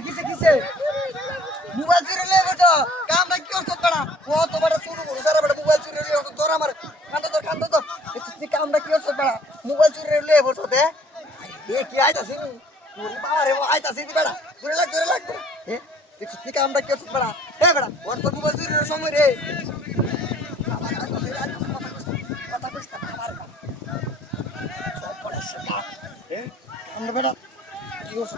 কিসে কিসে মোবাইল চুরি লে বেটা কাম না কি করছ তোরা ও তো বড় শুরু করে সারা বড় মোবাইল চুরি লে তোর আমার কান্দ তো তুই কাম না কি করছ তোরা মোবাইল চুরি লে বলছ তে এ কি আইতাছিস ওরে বাবা রে আইতাছিস বেটা ধরে লাগ এ তুই কাম না কি করছ তোরা এ বেটা ওর তো মোবাইল চুরির সময় রে কথা কইছ আমার সব বড় সেটা এ আমরা বেটা কি করছ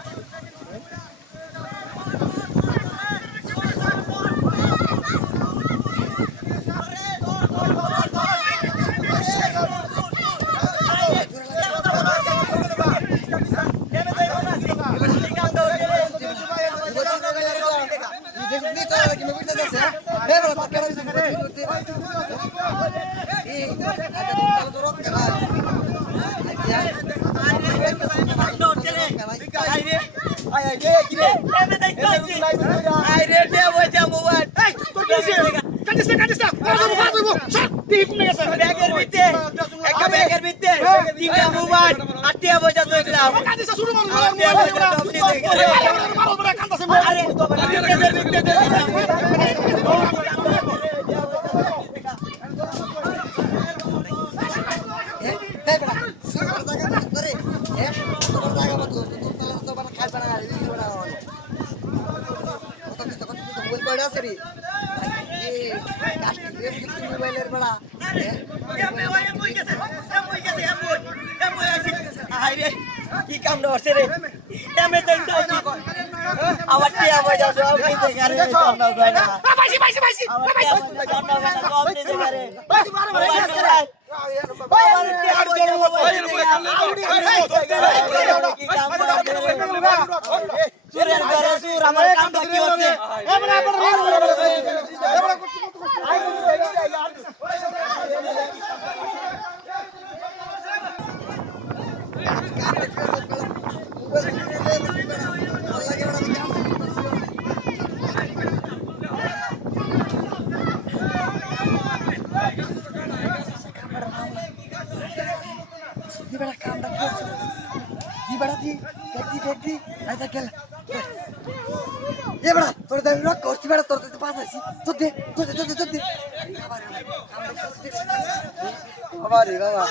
কি কাম করছে রে এমে তো আমার টিয়া বজা সব দিতে গারে না পাইছি আমার টিয়া বজা জানা না সব দিতে গারে আমার টিয়া বজা কি কাম করে সুরের ঘরে সুর আমার কামটা কি হচ্ছে তোর দাবি রক করছি বেড়া তোর তো পাস আছি তোর দে বাবা রে বাবা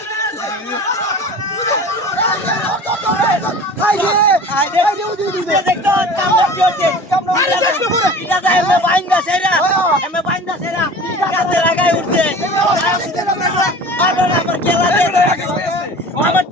আমার